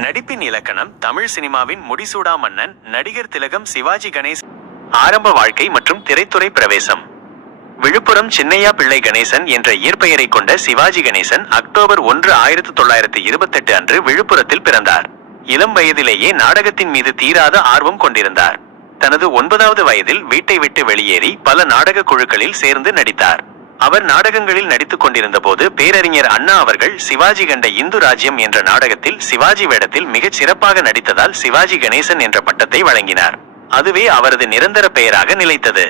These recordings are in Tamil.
நடிப்பின் இலக்கணம் தமிழ் சினிமாவின் முடிசூடா மன்னன் நடிகர் திலகம் சிவாஜி கணேசன். ஆரம்ப வாழ்க்கை மற்றும் திரைத்துறை பிரவேசம். விழுப்புரம் சின்னையா பிள்ளை கணேசன் என்ற இயற்பெயரை கொண்ட சிவாஜி கணேசன் அக்டோபர் 1, 1928 அன்று விழுப்புரத்தில் பிறந்தார். இளம் வயதிலேயே நாடகத்தின் மீது தீராத ஆர்வம் கொண்டிருந்தார். தனது 9வது வயதில் வீட்டை விட்டு வெளியேறி பல நாடக குழுக்களில் சேர்ந்து நடித்தார். அவர் நாடகங்களில் நடித்துக் கொண்டிருந்த போது பேரறிஞர் அண்ணா அவர்கள் சிவாஜி கண்ட இந்து ராஜ்யம் என்ற நாடகத்தில் சிவாஜி வேடத்தில் மிகச் சிறப்பாக நடித்ததால் சிவாஜி கணேசன் என்ற பட்டத்தை வழங்கினார். அதுவே அவரது நிரந்தர பெயராக நிலைத்தது.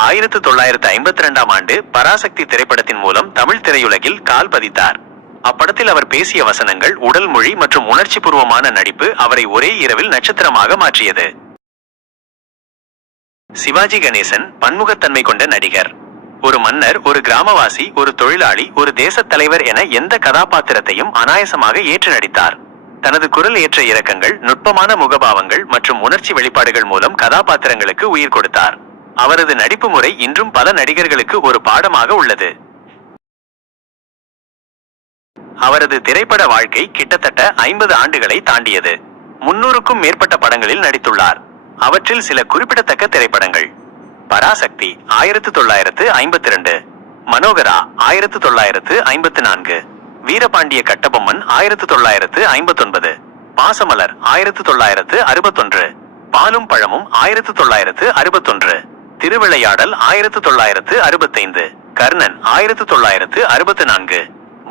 1952ஆம் ஆண்டு பராசக்தி திரைப்படத்தின் மூலம் தமிழ் திரையுலகில் கால் பதித்தார். அப்படத்தில் அவர் பேசிய வசனங்கள், உடல் மொழி மற்றும் உணர்ச்சிபூர்வமான நடிப்பு அவரை ஒரே இரவில் நட்சத்திரமாக மாற்றியது. சிவாஜி கணேசன் பன்முகத்தன்மை கொண்ட நடிகர். ஒரு மன்னர், ஒரு கிராமவாசி, ஒரு தொழிலாளி, ஒரு தேசத் தலைவர் என எந்த கதாபாத்திரத்தையும் அனாயசமாக ஏற்று நடித்தார். தனது குரல் ஏற்ற இறக்கங்கள், நுட்பமான முகபாவங்கள் மற்றும் உணர்ச்சி வெளிப்பாடுகள் மூலம் கதாபாத்திரங்களுக்கு உயிர் கொடுத்தார். அவரது நடிப்பு முறை இன்றும் பல நடிகர்களுக்கு ஒரு பாடமாக உள்ளது. அவரது திரைப்பட வாழ்க்கை கிட்டத்தட்ட 50 ஆண்டுகளை தாண்டியது. 300க்கும் மேற்பட்ட படங்களில் நடித்துள்ளார். அவற்றில் சில குறிப்பிடத்தக்க திரைப்படங்கள்: பராசக்தி 1952, மனோகரா 1954, வீரபாண்டிய கட்டபொம்மன் 1959, பாசமலர் 1961, பாலும் பழமும் 1961, திருவிளையாடல் 1965, கர்ணன் 1964,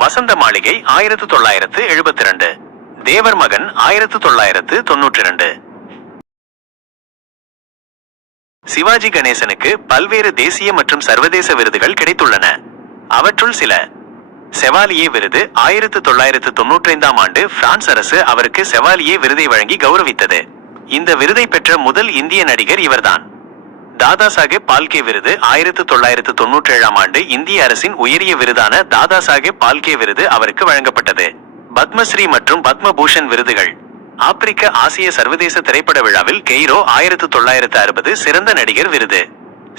வசந்த மாளிகை 1972, தேவர் மகன் 1992. சிவாஜி கணேசனுக்கு பல்வேறு தேசிய மற்றும் சர்வதேச விருதுகள் கிடைத்துள்ளன. அவற்றுள் சில: செவாலியே விருது 1995ஆம் ஆண்டு பிரான்ஸ் அரசு அவருக்கு செவாலியே விருதை வழங்கி கௌரவித்தது. இந்த விருதை பெற்ற முதல் இந்திய நடிகர் இவர்தான். தாதா சாஹேப் பால்கே விருது 1997ஆம் ஆண்டு இந்திய அரசின் உயரிய விருதான தாதா சாஹேப் பால்கே விருது அவருக்கு வழங்கப்பட்டது. பத்மஸ்ரீ மற்றும் பத்ம பூஷன் விருதுகள். ஆப்பிரிக்க ஆசிய சர்வதேச திரைப்பட விழாவில் கெய்ரோ 1960 சிறந்த நடிகர் விருது.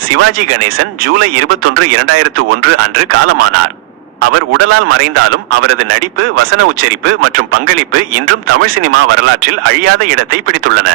சிவாஜி கணேசன் ஜூலை 21, 2001 அன்று காலமானார். அவர் உடலால் மறைந்தாலும் அவரது நடிப்பு, வசன உச்சரிப்பு மற்றும் பங்களிப்பு இன்றும் தமிழ் சினிமா வரலாற்றில் அழியாத இடத்தை பிடித்துள்ளன.